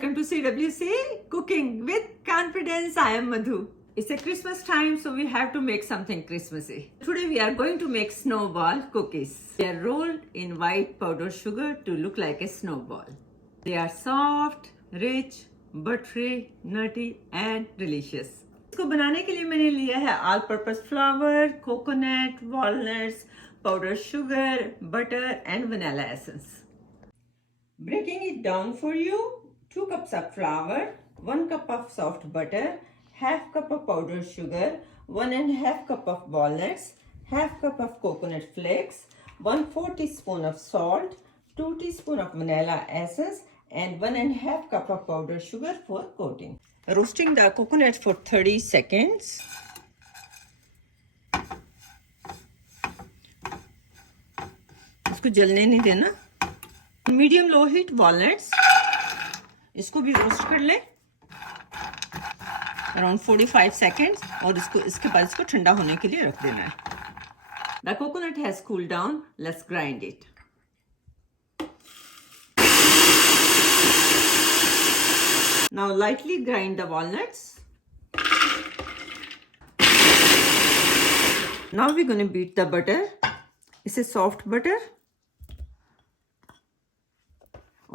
welcome to CWC Cooking with Confidence. I am Madhu. It's a Christmas time, so we have to make something Christmassy. Today we are going to make snowball cookies. They are rolled in white powdered sugar to look like a snowball. They are soft, rich, buttery, nutty and delicious. इसको बनाने के लिए मैंने लिया है all purpose flour, coconut, walnuts, powdered sugar, butter and vanilla essence. Breaking it down for you, 2 cups of flour, 1 cup of soft butter, half cup of powdered sugar, 1.5 cup of walnuts, half cup of coconut flakes, 1/4 teaspoon of salt, 2 teaspoon of vanilla essence and 1.5 cup of powdered sugar for coating. Roasting the coconut for 30 seconds. इसको जलने नहीं देना. Medium low heat walnuts, इसको भी roast कर ले around 45 seconds और इसके बाद इसको ठंडा होने के लिए रख देना है. The coconut has cooled down. Let's grind it. Now lightly grind the walnuts. Now we gonna beat the butter. It's a soft butter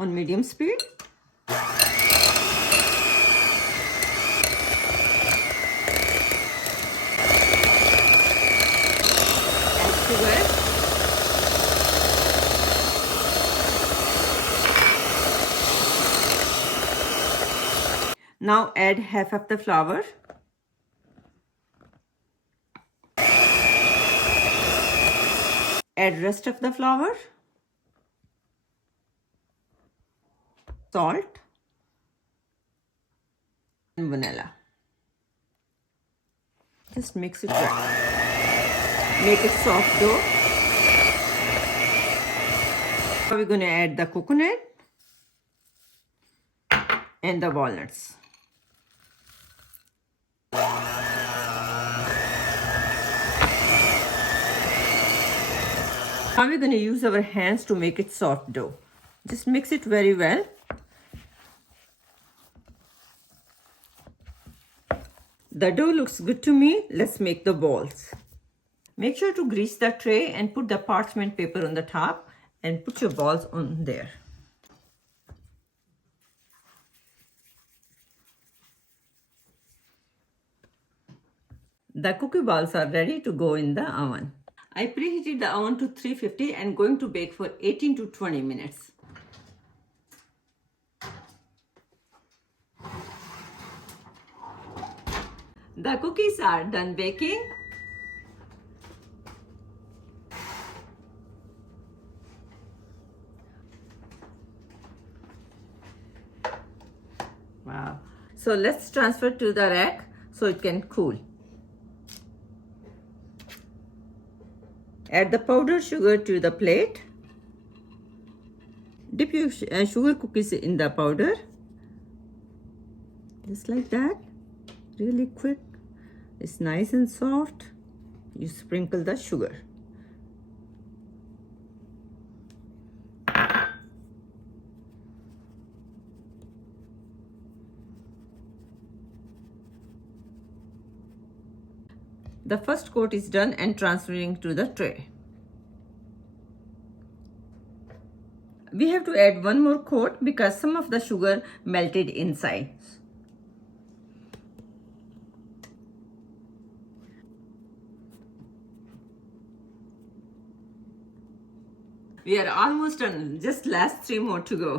on medium speed. Add sugar. Now add half of the flour. Add rest of the flour. Salt and vanilla. Just mix it well. Make it soft dough. Now we're going to add the coconut and the walnuts. Now we're going to use our hands to make it soft dough. Just mix it very well. The dough looks good to me. Let's make the balls. Make sure to grease the tray and put the parchment paper on the top and put your balls on there. The cookie balls are ready to go in the oven. I preheated the oven to 350 and going to bake for 18 to 20 minutes. The cookies are done baking. Wow. So let's transfer to the rack so it can cool. Add the powdered sugar to the plate. Dip your sugar cookies in the powder. Just like that. Really quick. It's nice and soft. You sprinkle the sugar. The first coat is done and transferring to the tray. We have to add one more coat because some of the sugar melted inside. We are almost done. Just last 3 more to go.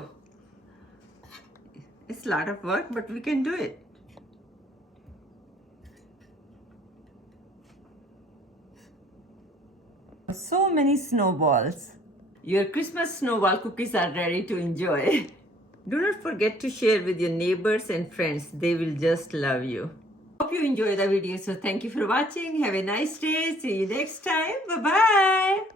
It's a lot of work, but we can do it. So many snowballs. Your Christmas snowball cookies are ready to enjoy. Do not forget to share with your neighbors and friends. They will just love you. Hope you enjoy the video. So thank you for watching. Have a nice day. See you next time. Bye-bye.